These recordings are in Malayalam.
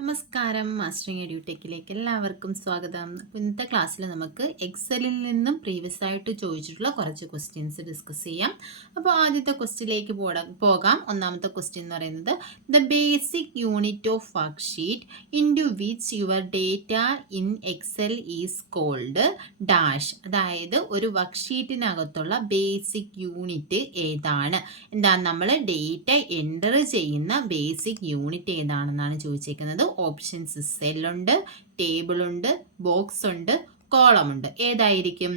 നമസ്കാരം, മാസ്റ്ററിംഗ് എഡ്യൂടെക്കിലേക്ക് എല്ലാവർക്കും സ്വാഗതം. ഇന്നത്തെ ക്ലാസ്സിൽ നമുക്ക് എക്സലിൽ നിന്നും പ്രീവിയസ് ആയിട്ട് ചോദിച്ചിട്ടുള്ള കുറച്ച് ക്വസ്റ്റ്യൻസ് ഡിസ്കസ് ചെയ്യാം. അപ്പോൾ ആദ്യത്തെ ക്വസ്റ്റ്യനിലേക്ക് പോകാം. ഒന്നാമത്തെ ക്വസ്റ്റ്യൻ എന്ന് പറയുന്നത് the basic unit of worksheet into which your data in Excel is called dash. അതായത് ഒരു വർക്ക് ഷീറ്റിനകത്തുള്ള ബേസിക് യൂണിറ്റ് ഏതാണ്? എന്താണ് നമ്മൾ ഡേറ്റ എൻ്റർ ചെയ്യുന്ന ബേസിക് യൂണിറ്റ് ഏതാണെന്നാണ് ചോദിച്ചേക്കുന്നത്. ഓപ്ഷൻസ് സെല്ലുണ്ട്, ടേബിൾ ഉണ്ട്, ബോക്സ് ഉണ്ട്, കോളം ഉണ്ട്. ഏതായിരിക്കും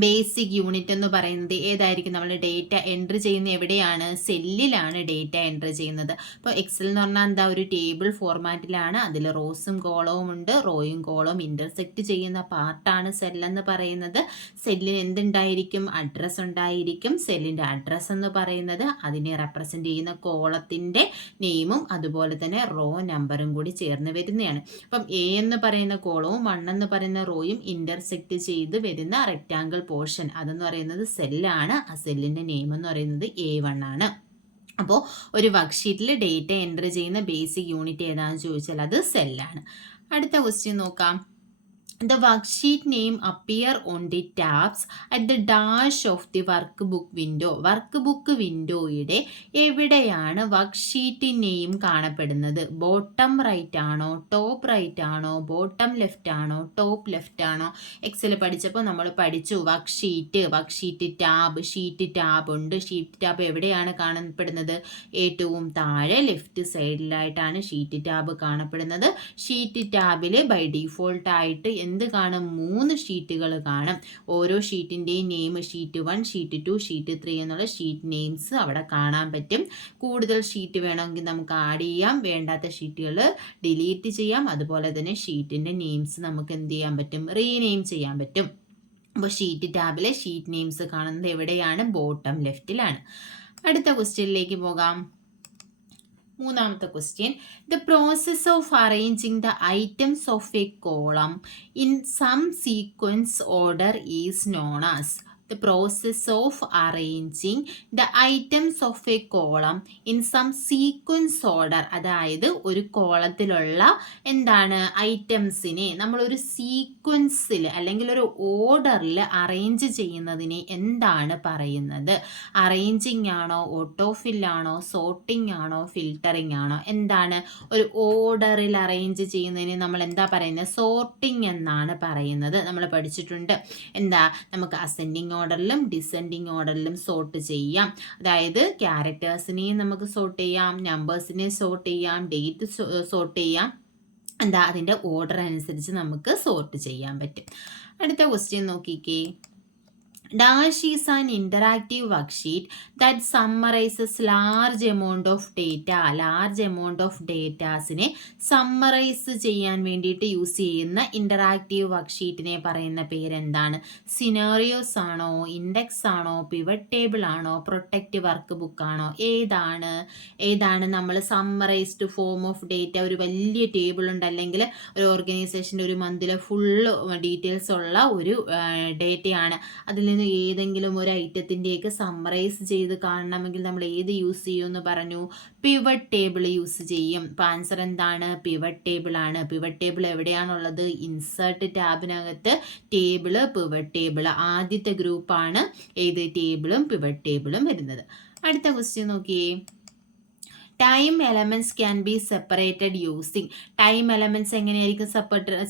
ബേസിക് യൂണിറ്റ് എന്ന് പറയുന്നത്? ഏതായിരിക്കും? നമ്മൾ ഡേറ്റ എൻ്റർ ചെയ്യുന്ന എവിടെയാണ്? സെല്ലിലാണ് ഡേറ്റ എൻ്റർ ചെയ്യുന്നത്. അപ്പോൾ എക്സൽ എന്ന് പറഞ്ഞാൽ എന്താ? ഒരു ടേബിൾ ഫോർമാറ്റിലാണ്. അതിൽ റോസും കോളവും ഉണ്ട്. റോയും കോളവും ഇൻ്റർസെക്റ്റ് ചെയ്യുന്ന പാർട്ടാണ് സെല്ലെന്ന് പറയുന്നത്. സെല്ലിന് എന്തുണ്ടായിരിക്കും? അഡ്രസ്സ് ഉണ്ടായിരിക്കും. സെല്ലിൻ്റെ അഡ്രസ്സ് എന്ന് പറയുന്നത് അതിനെ റെപ്രസെൻ്റ് ചെയ്യുന്ന കോളത്തിൻ്റെ നെയിമും അതുപോലെ തന്നെ റോ നമ്പറും കൂടി ചേർന്ന് വരുന്നതാണ്. അപ്പം എ എന്ന് പറയുന്ന കോളവും 1 എന്ന് പറയുന്ന റോയും ഇൻ്റർസെക്റ്റ് ചെയ്ത് വരുന്ന റെക്റ്റാങ്കിൾ പോർഷൻ അതെന്ന് പറയുന്നത് സെല്ലാണ്. ആ സെല്ലിൻ്റെ നെയിം എന്ന് പറയുന്നത് A1 ആണ്. അപ്പോൾ ഒരു വർക്ക് ഷീറ്റിൽ ഡേറ്റ എൻ്റർ ചെയ്യുന്ന ബേസിക് യൂണിറ്റ് ഏതാണെന്ന് ചോദിച്ചാൽ അത് സെല്ലാണ്. അടുത്ത ക്വസ്റ്റ്യൻ നോക്കാം. The worksheet name appear on the tabs at the dash of the workbook window. Workbook വിൻഡോയുടെ എവിടെയാണ് വർക്ക്ഷീറ്റ് നെയിം കാണപ്പെടുന്നത്? ബോട്ടം റൈറ്റ് ആണോ, ടോപ്പ് റൈറ്റ് ആണോ, ബോട്ടം ലെഫ്റ്റ് ആണോ, ടോപ്പ് ലെഫ്റ്റ് ആണോ? എക്സൽ പഠിച്ചപ്പോൾ നമ്മൾ പഠിച്ചു വർക്ക്ഷീറ്റ് ടാബ്, ഷീറ്റ് ടാബ് ഉണ്ട്. ഷീറ്റ് ടാബ് എവിടെയാണ് കാണപ്പെടുന്നത്? ഏറ്റവും താഴെ ലെഫ്റ്റ് സൈഡിലായിട്ടാണ് ഷീറ്റ് ടാബ് കാണപ്പെടുന്നത്. ഷീറ്റ് ടാബിൽ ബൈ ഡിഫോൾട്ട് ആയിട്ട് എന്ത് കാണും? 3 ഷീറ്റുകൾ കാണും. ഓരോ ഷീറ്റിൻ്റെയും നെയിം ഷീറ്റ് 1, ഷീറ്റ് 2, ഷീറ്റ് 3 എന്നുള്ള ഷീറ്റ് നെയിംസ് അവിടെ കാണാൻ പറ്റും. കൂടുതൽ ഷീറ്റ് വേണമെങ്കിൽ നമുക്ക് ആഡ് ചെയ്യാം, വേണ്ടാത്ത ഷീറ്റുകൾ ഡിലീറ്റ് ചെയ്യാം. അതുപോലെ തന്നെ ഷീറ്റിൻ്റെ നെയിംസ് നമുക്ക് എന്ത് ചെയ്യാൻ പറ്റും? റീനെയിം ചെയ്യാൻ പറ്റും. അപ്പോൾ ഷീറ്റ് ടാബിലെ ഷീറ്റ് നെയിംസ് കാണുന്നത് എവിടെയാണ്? ബോട്ടം ലെഫ്റ്റിലാണ്. അടുത്ത ക്വസ്റ്റ്യനിലേക്ക് പോകാം. മൂന്നാമത്തെ question the process of arranging the items of a column in some sequence order is known as. The process of arranging the items of a column in some sequence order. അതായത് ഒരു കോളത്തിലുള്ള എന്താണ് ഐറ്റംസിനെ നമ്മളൊരു സീക്വൻസിൽ അല്ലെങ്കിൽ ഒരു ഓർഡറിൽ അറേഞ്ച് ചെയ്യുന്നതിനെ എന്താണ് പറയുന്നത്? അറേഞ്ചിങ് ആണോ, ഓട്ടോഫിൽ ആണോ, സോർട്ടിംഗ് ആണോ, ഫിൽട്ടറിംഗ് ആണോ? എന്താണ്? ഒരു ഓർഡറിൽ അറേഞ്ച് ചെയ്യുന്നതിന് നമ്മൾ എന്താ പറയുന്നത്? സോർട്ടിംഗ് എന്നാണ് പറയുന്നത്. നമ്മൾ പഠിച്ചിട്ടുണ്ട്. എന്താ? നമുക്ക് അസെൻഡിങ് ഓർഡറിലും ഡിസെൻഡിങ് ഓർഡറിലും സോർട്ട് ചെയ്യാം. അതായത് ക്യാരക്ടേഴ്സിനെയും നമുക്ക് സോർട്ട് ചെയ്യാം, നമ്പേഴ്സിനെ സോർട്ട് ചെയ്യാം, ഡേറ്റ് സോർട്ട് ചെയ്യാം. എന്താ? അതിൻ്റെ ഓർഡർ അനുസരിച്ച് നമുക്ക് സോർട്ട് ചെയ്യാൻ പറ്റും. അടുത്ത ക്വസ്റ്റ്യൻ നോക്കിക്കേ. Dash is an interactive worksheet that summarizes large amount of data. Large amount of ഡേറ്റാസിനെ സമ്മറൈസ് ചെയ്യാൻ വേണ്ടിയിട്ട് യൂസ് ചെയ്യുന്ന ഇൻ്ററാക്റ്റീവ് വർക്ക്ഷീറ്റിനെ പറയുന്ന പേരെന്താണ്? സിനാറിയോസ് ആണോ, ഇൻഡെക്സ് ആണോ, പിവറ്റ് ടേബിൾ ആണോ, പ്രൊട്ടക്റ്റ് വർക്ക് ബുക്ക് ആണോ? ഏതാണ് നമ്മൾ സമ്മറൈസ്ഡ് ഫോം ഓഫ് ഡേറ്റ? ഒരു വലിയ ടേബിൾ ഉണ്ട്, അല്ലെങ്കിൽ ഒരു ഓർഗനൈസേഷൻ്റെ ഒരു മന്തിലെ ഫുള്ള് ഡീറ്റെയിൽസ് ഉള്ള ഒരു ഡേറ്റയാണ്. അതിൽ നിന്ന് ഏതെങ്കിലും ഒരു ഐറ്റത്തിൻ്റെയൊക്കെ സമ്മറൈസ് ചെയ്ത് കാണണമെങ്കിൽ നമ്മൾ ഏത് യൂസ് ചെയ്യുമെന്ന് പറഞ്ഞു? പിവറ്റ് ടേബിൾ യൂസ് ചെയ്യും. അപ്പം ആൻസർ എന്താണ്? പിവറ്റ് ടേബിൾ ആണ്. പിവറ്റ് ടേബിൾ എവിടെയാണുള്ളത്? ഇൻസേർട്ട് ടാബിനകത്ത് ടേബിള്, പിവറ്റ് ടേബിൾ ആദ്യത്തെ ഗ്രൂപ്പാണ് ഏത്? ടേബിളും പിവറ്റ് ടേബിളും വരുന്നത്. അടുത്ത ക്വസ്റ്റ്യൻ നോക്കിയേ. Time elements can be separated using. Time elements എങ്ങനെയായിരിക്കും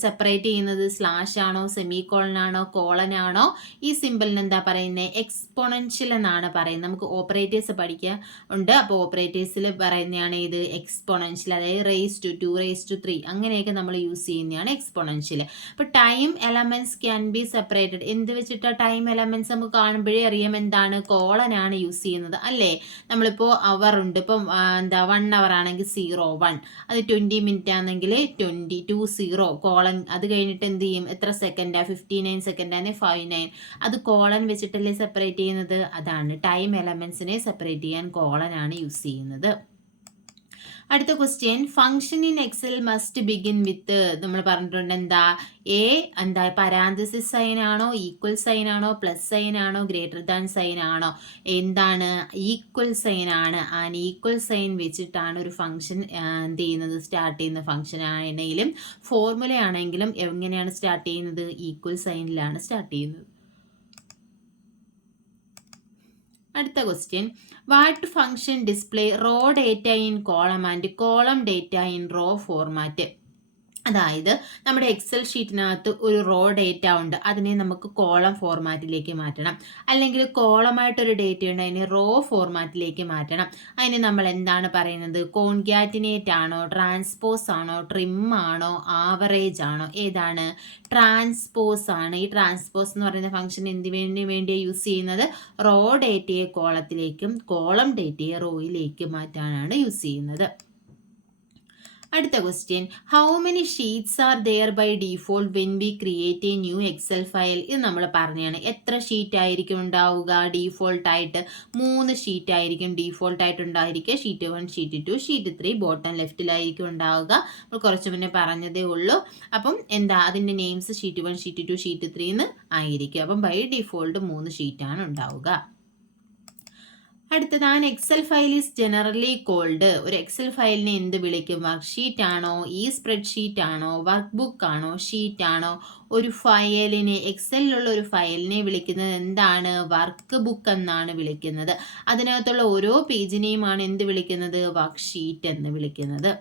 സെപ്പറേറ്റ് ചെയ്യുന്നത്? സ്ലാഷ് ആണോ, സെമി കോളൻ ആണോ, കോളൻ ആണോ? ഈ സിമ്പിളിന് എന്താ പറയുന്നത്? എക്സ്പോണൻഷ്യൽ എന്നാണ് പറയുന്നത്. നമുക്ക് ഓപ്പറേറ്റേഴ്സ് പഠിക്കാൻ ഉണ്ട്. അപ്പോൾ ഓപ്പറേറ്റേഴ്സിൽ പറയുന്നതാണ് ഇത് എക്സ്പോണൻഷ്യൽ. അതായത് റേസ് ടു 2 റേസ് ടു 3 അങ്ങനെയൊക്കെ നമ്മൾ യൂസ് ചെയ്യുന്നതാണ് എക്സ്പോണൻഷ്യൽ. അപ്പോൾ time elements can be separated. എന്ത് വെച്ചിട്ടാണ് ടൈം എലമെൻറ്റ്സ് നമുക്ക് കാണുമ്പോഴേ അറിയാം എന്താണ്? കോളനാണ് യൂസ് ചെയ്യുന്നത് അല്ലേ? നമ്മളിപ്പോൾ അവർ ഉണ്ട്. ഇപ്പം എന്താ 1 അവർ ആണെങ്കിൽ 01, അത് 20 മിനിറ്റ് ആണെങ്കിൽ 20 കോളൻ. അത് കഴിഞ്ഞിട്ട് എന്ത് ചെയ്യും? എത്ര സെക്കൻഡാ? 59 സെക്കൻഡാണ് 59. അത് കോളൻ വെച്ചിട്ടല്ലേ സെപ്പറേറ്റ് ചെയ്യുന്നത്? അതാണ് ടൈം എലമെൻസിനെ സെപ്പറേറ്റ് ചെയ്യാൻ കോളനാണ് യൂസ് ചെയ്യുന്നത്. അടുത്ത question, function in Excel must begin with, നമ്മൾ പറഞ്ഞിട്ടുണ്ട് എന്താ, എന്താ പരാന്തസിസ് സൈൻ ആണോ, ഈക്വൽ സൈൻ ആണോ, പ്ലസ് സൈൻ ആണോ, ഗ്രേറ്റർ ദാൻ സൈൻ ആണോ, എന്താണ് ഈക്വൽ സൈൻ ആണ്. ആൻഡ് ഈക്വൽ സൈൻ വെച്ചിട്ടാണ് ഒരു ഫംഗ്ഷൻ എന്ത് ചെയ്യുന്നത്, സ്റ്റാർട്ട് ചെയ്യുന്ന ഫംഗ്ഷൻ ആണെങ്കിലും ഫോർമുല ആണെങ്കിലും എങ്ങനെയാണ് സ്റ്റാർട്ട് ചെയ്യുന്നത്, ഈക്വൽ സൈനിലാണ് സ്റ്റാർട്ട് ചെയ്യുന്നത്. അടുത്ത question, what function display row data in column and column data in row format. അതായത് നമ്മുടെ എക്സൽ ഷീറ്റിനകത്ത് ഒരു റോ ഡേറ്റ ഉണ്ട്, അതിനെ നമുക്ക് കോളം ഫോർമാറ്റിലേക്ക് മാറ്റണം, അല്ലെങ്കിൽ കോളമായിട്ടൊരു ഡേറ്റ ഉണ്ട്, അതിനെ റോ ഫോർമാറ്റിലേക്ക് മാറ്റണം. അതിന് നമ്മൾ എന്താണ് പറയുന്നത്, കോൺകാറ്റിനേറ്റ് ആണോ, ട്രാൻസ്പോസ് ആണോ, ട്രിം ആണോ, ആവറേജ് ആണോ, ഏതാണ്, ട്രാൻസ്പോസ് ആണ്. ഈ ട്രാൻസ്പോസ് എന്ന് പറയുന്ന ഫംഗ്ഷൻ എന്തിനു വേണ്ടിയാണ് യൂസ് ചെയ്യുന്നത്, റോ ഡേറ്റയെ കോളത്തിലേക്കും കോളം ഡേറ്റയെ റോയിലേക്കും മാറ്റാനാണ് യൂസ് ചെയ്യുന്നത്. അടുത്ത question, how many sheets are there by default when we create a new Excel file. ഇത് നമ്മൾ പറഞ്ഞതാണ്. എത്ര ഷീറ്റ് ആയിരിക്കും ഉണ്ടാവുക, ഡീഫോൾട്ടായിട്ട് 3 ഷീറ്റ് ആയിരിക്കും ഡീഫോൾട്ടായിട്ട് ഉണ്ടായിരിക്കുക. ഷീറ്റ് 1, ഷീറ്റ് 2, ഷീറ്റ് 3 ബോട്ടം ലെഫ്റ്റിലായിരിക്കും ഉണ്ടാവുക. നമ്മൾ കുറച്ച് മുന്നേ പറഞ്ഞതേ ഉള്ളൂ. അപ്പം എന്താ അതിൻ്റെ നെയിംസ് ഷീറ്റ് 1, ഷീറ്റ് 2, ഷീറ്റ് 3 എന്ന് ആയിരിക്കും. അപ്പം ബൈ ഡീഫോൾട്ട് 3 ഷീറ്റാണ് ഉണ്ടാവുക. അടുത്തത്, an Excel file is generally called. ഒരു എക്സൽ ഫയലിനെ എന്ത് വിളിക്കും, വർക്ക് ഷീറ്റ് ആണോ, ഈ സ്പ്രെഡ് ഷീറ്റ് ആണോ, വർക്ക് ബുക്ക് ആണോ, ഷീറ്റ് ആണോ. ഒരു ഫയലിനെ, എക്സലിലുള്ള ഒരു ഫയലിനെ വിളിക്കുന്നത് എന്താണ്, വർക്ക് ബുക്ക് എന്നാണ് വിളിക്കുന്നത്. അതിനകത്തുള്ള ഓരോ പേജിനെയുമാണ് എന്ത് വിളിക്കുന്നത്, വർക്ക് ഷീറ്റ് എന്ന് വിളിക്കുന്നത്.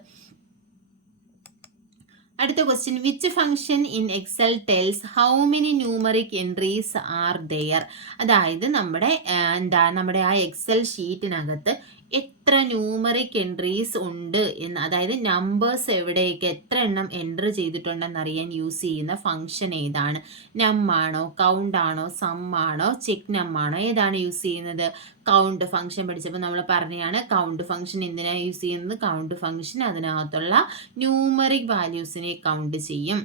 അടുത്ത question, which function in Excel tells how many numeric entries are there. അതായത് നമ്മുടെ ആ എക്സൽ ഷീറ്റിനകത്ത് എത്ര ന്യൂമറിക് എൻട്രീസ് ഉണ്ട് എന്ന്, അതായത് നമ്പേഴ്സ് എവിടെയൊക്കെ എത്ര എണ്ണം എൻ്റർ ചെയ്തിട്ടുണ്ടെന്ന് അറിയാൻ യൂസ് ചെയ്യുന്ന ഫംഗ്ഷൻ ഏതാണ്, നം ആണോ, കൗണ്ട് ആണോ, സം ആണോ, ചെക്ക് നം ആണോ, ഏതാണ് യൂസ് ചെയ്യുന്നത്, കൗണ്ട് ഫംഗ്ഷൻ പഠിച്ചപ്പോൾ നമ്മൾ പറഞ്ഞതാണ് കൗണ്ട് ഫംഗ്ഷൻ എന്തിനാണ് യൂസ് ചെയ്യുന്നത്, കൗണ്ട് ഫംഗ്ഷൻ അതിനകത്തുള്ള ന്യൂമറിക് വാല്യൂസിനെ കൗണ്ട് ചെയ്യും.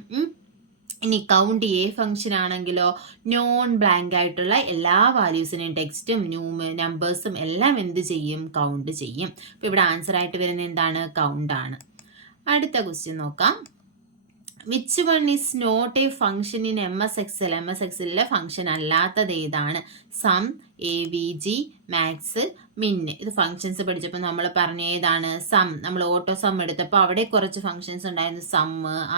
ഇനി കൗണ്ട് എ ഫംഗ്ഷൻ ആണെങ്കിലോ നോൺ ബ്ലാങ്ക് ആയിട്ടുള്ള എല്ലാ വാല്യൂസിനെയും ടെക്സ്റ്റും നമ്പേഴ്സും എല്ലാം എന്ത് ചെയ്യും, കൗണ്ട് ചെയ്യും. അപ്പോൾ ഇവിടെ ആൻസർ ആയിട്ട് വരുന്നത് എന്താണ്, കൗണ്ട് ആണ്. അടുത്ത ക്വസ്റ്റ്യൻ നോക്കാം. Which one is not a function in M S Excel. M S എക്സലിലെ ഫംഗ്ഷൻ അല്ലാത്തത് ഏതാണ്, sum, A V G, max, min. ഇത് ഫംഗ്ഷൻസ് പഠിച്ചപ്പോൾ നമ്മൾ പറഞ്ഞ ഏതാണ്, സം. നമ്മൾ ഓട്ടോ സം എടുത്തപ്പോൾ അവിടെ കുറച്ച് ഫംഗ്ഷൻസ് ഉണ്ടായിരുന്നു, sum,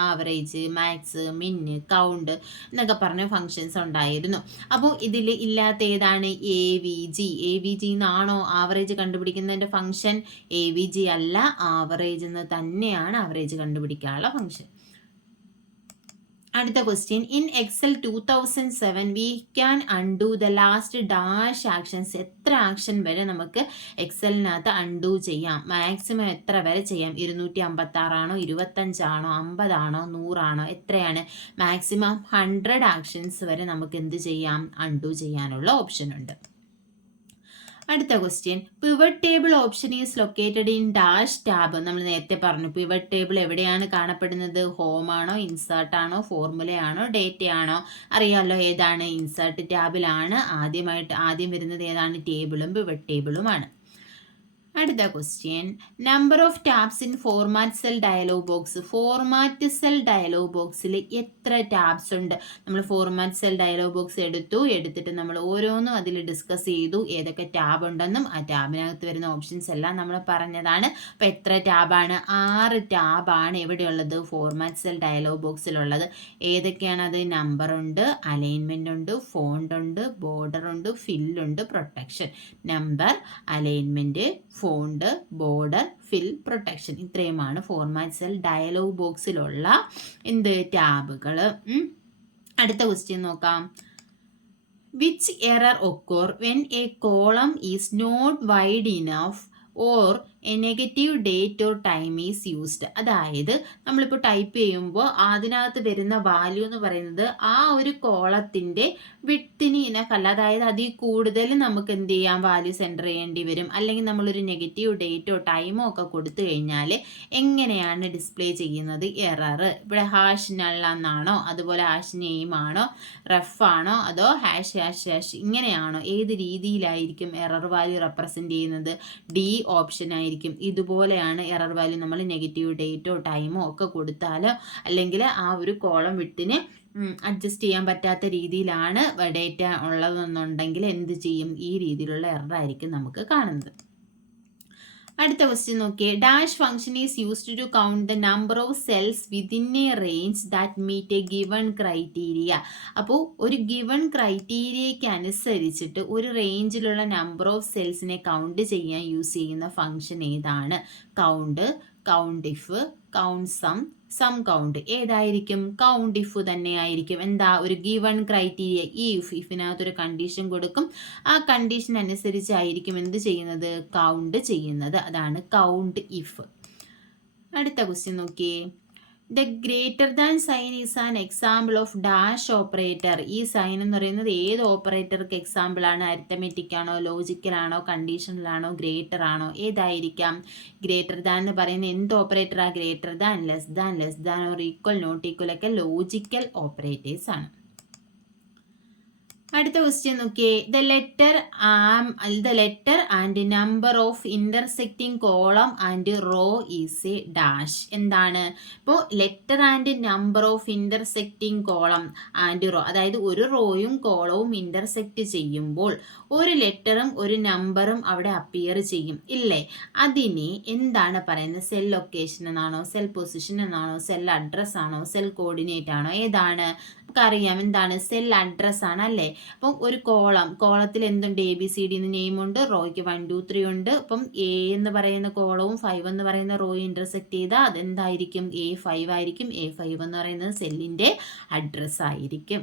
average, max, min, count എന്നൊക്കെ പറഞ്ഞ ഫംഗ്ഷൻസ് ഉണ്ടായിരുന്നു. അപ്പോൾ ഇതിൽ ഇല്ലാത്ത ഏതാണ്, A V G. A V G എന്നാണോ ആവറേജ് കണ്ടുപിടിക്കുന്നതിൻ്റെ ഫംഗ്ഷൻ, എ വി ജി അല്ല, ആവറേജ് എന്ന് തന്നെയാണ് ആവറേജ് കണ്ടുപിടിക്കാനുള്ള ഫംഗ്ഷൻ. അടുത്ത question, in Excel 2007 we can undo the last dash actions. എത്ര ആക്ഷൻ വരെ നമുക്ക് എക്സലിനകത്ത് അൺഡു ചെയ്യാം, മാക്സിമം എത്ര വരെ ചെയ്യാം, 256 ആണോ, 25 ആണോ, 50 ആണോ, 100 ആണോ, എത്രയാണ്, മാക്സിമം 100 ആക്ഷൻസ് വരെ നമുക്ക് എന്ത് ചെയ്യാം, അൺഡു ചെയ്യാനുള്ള ഓപ്ഷൻ ഉണ്ട്. അടുത്ത question, pivot table option is located in dash tab. നമ്മൾ നേരത്തെ പറഞ്ഞു പിവറ്റ് ടേബിൾ എവിടെയാണ് കാണപ്പെടുന്നത്, ഹോം ആണോ, ഇൻസേർട്ട് ആണോ, ഫോർമുല ആണോ, ഡേറ്റ ആണോ. അറിയാമല്ലോ ഏതാണ്, ഇൻസേർട്ട് ടാബിലാണ് ആദ്യം വരുന്നത് ഏതാണ്, ടേബിളും പിവറ്റ് ടേബിളുമാണ്. അടുത്ത question, number of tabs in format cell dialog box. Format cell dialog ബോക്സിൽ എത്ര ടാബ്സ് ഉണ്ട്. നമ്മൾ ഫോർമാറ്റ് സെൽ ഡയലോഗ് ബോക്സ് എടുത്തിട്ട് നമ്മൾ ഓരോന്നും അതിൽ ഡിസ്കസ് ചെയ്തു, ഏതൊക്കെ ടാബ് ഉണ്ടെന്നും ആ ടാബിനകത്ത് വരുന്ന ഓപ്ഷൻസ് എല്ലാം നമ്മൾ പറഞ്ഞതാണ്. അപ്പോൾ എത്ര ടാബാണ്, 6 ടാബാണ് എവിടെയുള്ളത്, ഫോർമാറ്റ് സെൽ ഡയലോഗ് ബോക്സിലുള്ളത്. ഏതൊക്കെയാണ് അത്, നമ്പർ ഉണ്ട്, അലൈൻമെൻ്റ് ഉണ്ട്, ഫോണ്ട് ഉണ്ട്, ബോർഡർ ഉണ്ട്, ഫില്ലുണ്ട്, protection. Number, alignment, font, border, fill, protection. ഇത്രയുമാണ് ഫോർമാറ്റ് സെൽ ഡയലോഗ് ബോക്സിലുള്ള ടാബുകൾ. അടുത്ത ക്വസ്റ്റ്യൻ നോക്കാം. Which error occur when a column is not wide enough or a negative date or time is used. അതായത് നമ്മളിപ്പോൾ ടൈപ്പ് ചെയ്യുമ്പോൾ അതിനകത്ത് വരുന്ന വാല്യൂ എന്ന് പറയുന്നത് ആ ഒരു കോളത്തിൻ്റെ വിഡ്ത്തിന് ഇനഫ് അല്ല, അതായത് അതിൽ കൂടുതൽ നമുക്ക് എന്ത് ചെയ്യാം, വാല്യൂസ് എൻ്റർ ചെയ്യേണ്ടി വരും. അല്ലെങ്കിൽ നമ്മളൊരു നെഗറ്റീവ് ഡേറ്റോ ടൈമോ ഒക്കെ കൊടുത്തു കഴിഞ്ഞാൽ എങ്ങനെയാണ് ഡിസ്പ്ലേ ചെയ്യുന്നത്, എറർ. ഇവിടെ ഹാഷ് നൾ എന്നാണോ, അതുപോലെ ഹാഷ് നെയിം ആണോ, റഫ് ആണോ, അതോ ഹാഷ് ഹാഷ് ഹാഷ് ഇങ്ങനെയാണോ, ഏത് രീതിയിലായിരിക്കും എറർ വാല്യൂ റെപ്രസെൻ്റ് ചെയ്യുന്നത്, ഡി ഓപ്ഷൻ ആയിരിക്കും എന്തായിരിക്കും? ഇതുപോലെയാണ് എറർ വാല്യൂ. നമ്മൾ നെഗറ്റീവ് ഡേറ്റോ ടൈമോ ഒക്കെ കൊടുത്താൽ, അല്ലെങ്കിൽ ആ ഒരു കോളം വിട്ടിന് അഡ്ജസ്റ്റ് ചെയ്യാൻ പറ്റാത്ത രീതിയിലാണ് ഡേറ്റ ഉള്ളതെന്നുണ്ടെങ്കിൽ എന്ത് ചെയ്യും? ഈ രീതിയിലുള്ള എറർ ആയിരിക്കും നമുക്ക് കാണുന്നത്. അടുത്ത ക്വസ്റ്റ്യൻ നോക്കിയേ. Dash function is used to count the number of cells within a range that meet a given criteria. അപ്പോൾ ഒരു ഗിവൺ ക്രൈറ്റീരിയയ്ക്ക് അനുസരിച്ചിട്ട് ഒരു റേഞ്ചിലുള്ള നമ്പർ ഓഫ് സെൽസിനെ കൗണ്ട് ചെയ്യാൻ യൂസ് ചെയ്യുന്ന ഫംഗ്ഷൻ ഏതാണ്? Count, count if, count sum count. ഏതായിരിക്കും? കൗണ്ട് ഇഫ് തന്നെയായിരിക്കും. എന്താ? ഒരു ഗിവൺ ക്രൈറ്റീരിയ, ഈ ഇഫിനകത്തൊരു കണ്ടീഷൻ കൊടുക്കും. ആ കണ്ടീഷൻ അനുസരിച്ചായിരിക്കും എന്ത് ചെയ്യുന്നത്? കൗണ്ട് ചെയ്യുന്നത്. അതാണ് കൗണ്ട് ഇഫ്. അടുത്ത ക്വസ്റ്റ്യൻ നോക്കിയേ. The greater than sign is an example of dash operator. ഈ സൈൻ എന്ന് പറയുന്നത് ഏത് ഓപ്പറേറ്റർക്ക് എക്സാമ്പിൾ ആണ്? അരിത്തമെറ്റിക് ആണോ, ലോജിക്കൽ ആണോ, കണ്ടീഷണൽ ആണോ, ഗ്രേറ്റർ ആണോ? ഏതായിരിക്കാം? ഗ്രേറ്റർ ദാൻ എന്ന് പറയുന്നത് എന്ത് ഓപ്പറേറ്ററാ? Greater than, less than or equal, not equal ഒക്കെ ലോജിക്കൽ ഓപ്പറേറ്റേഴ്സ് ആണ്. അടുത്ത ക്വസ്റ്റ്യൻ നോക്കിയേ. The letter and number of intersecting column and row is a dash. എന്താണ്? ഇപ്പോൾ letter and number of intersecting column and row, അതായത് ഒരു റോയും കോളവും ഇന്റർസെക്റ്റ് ചെയ്യുമ്പോൾ ഒരു ലെറ്ററും ഒരു നമ്പറും അവിടെ അപ്പിയർ ചെയ്യും, ഇല്ലേ? അതിനെ എന്താണ് പറയുന്നത്? സെൽ ലൊക്കേഷൻ എന്നാണോ, സെൽ പൊസിഷൻ എന്നാണോ, സെൽ അഡ്രസ് ആണോ, സെൽ കോർഡിനേറ്റ് ആണോ? ഏതാണ്? നമുക്കറിയാം എന്താണ്? സെൽ അഡ്രസ് ആണ്, അല്ലേ? അപ്പം ഒരു കോളത്തിൽ എന്തുണ്ട്? ABCD എന്ന് നെയിം ഉണ്ട്, റോയ്ക്ക് 1 2 3 ഉണ്ട്. അപ്പം A എന്ന് പറയുന്ന കോളവും 5 എന്ന് പറയുന്ന റോയും ഇന്റർസെക്ട് ചെയ്താൽ അതെന്തായിരിക്കും? A5 ആയിരിക്കും. A5 എന്ന് പറയുന്നത് സെല്ലിന്റെ അഡ്രസ് ആയിരിക്കും.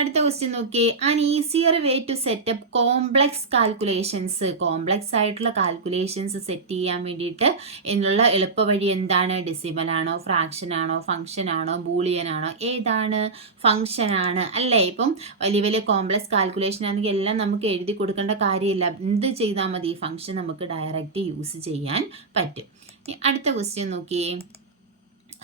അടുത്ത ക്വസ്റ്റ്യൻ നോക്കിയേ. An easier way to set up complex calculations. Complex ആയിട്ടുള്ള കാൽക്കുലേഷൻസ് സെറ്റ് ചെയ്യാൻ വേണ്ടിയിട്ട് എന്നുള്ള എളുപ്പ വഴി എന്താണ്? ഡെസിമൽ ആണോ, ഫ്രാക്ഷൻ ആണോ, ഫംഗ്ഷൻ ആണോ, ബൂളിയൻ ആണോ? ഏതാണ്? ഫംഗ്ഷൻ ആണ്, അല്ലേ? ഇപ്പം വലിയ വലിയ കോംപ്ലക്സ് കാൽക്കുലേഷൻ ആണെങ്കിൽ എല്ലാം നമുക്ക് എഴുതി കൊടുക്കേണ്ട കാര്യമില്ല. എന്ത് ചെയ്താൽ മതി? ഫംഗ്ഷൻ നമുക്ക് ഡയറക്റ്റ് യൂസ് ചെയ്യാൻ പറ്റും. അടുത്ത ക്വസ്റ്റ്യൻ നോക്കിയേ.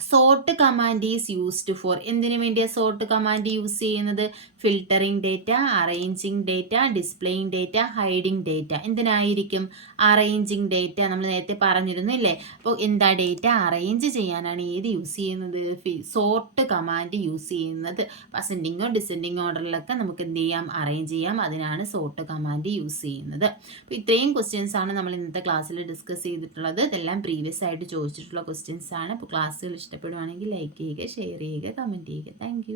Sort command is used for. എന്തിനു വേണ്ടിയാണ് സോർട്ട് കമാൻഡ് യൂസ് ചെയ്യുന്നത്? Filtering data, arranging data, displaying data, hiding data. എന്തിനായിരിക്കും? Arranging data. നമ്മൾ നേരത്തെ പറഞ്ഞിരുന്നു, ഇല്ലേ? അപ്പോൾ എന്താ? ഡേറ്റ അറേഞ്ച് ചെയ്യാനാണ് ഏത് യൂസ് ചെയ്യുന്നത്? സോർട്ട് കമാൻഡ് യൂസ് ചെയ്യുന്നത്. അസെൻഡിങ്ങോ ഡിസെൻഡിങ് ഓർഡറിലൊക്കെ നമുക്ക് എന്ത് ചെയ്യാം? അറേഞ്ച് ചെയ്യാം. അതിനാണ് സോർട്ട് കമാൻഡ് യൂസ് ചെയ്യുന്നത്. അപ്പോൾ ഇത്രയും ക്വസ്റ്റ്യൻസ് ആണ് നമ്മൾ ഇന്നത്തെ ക്ലാസ്സിൽ ഡിസ്കസ് ചെയ്തിട്ടുള്ളത്. ഇതെല്ലാം പ്രീവിയസ് ആയിട്ട് ചോദിച്ചിട്ടുള്ള ക്വസ്റ്റ്യൻസ് ആണ്. അപ്പോൾ ക്ലാസ്സുകൾ ഇഷ്ടപ്പെടുവാണെങ്കിൽ ലൈക്ക് ചെയ്യുക, ഷെയർ ചെയ്യുക, കമൻറ്റ് ചെയ്യുക. താങ്ക്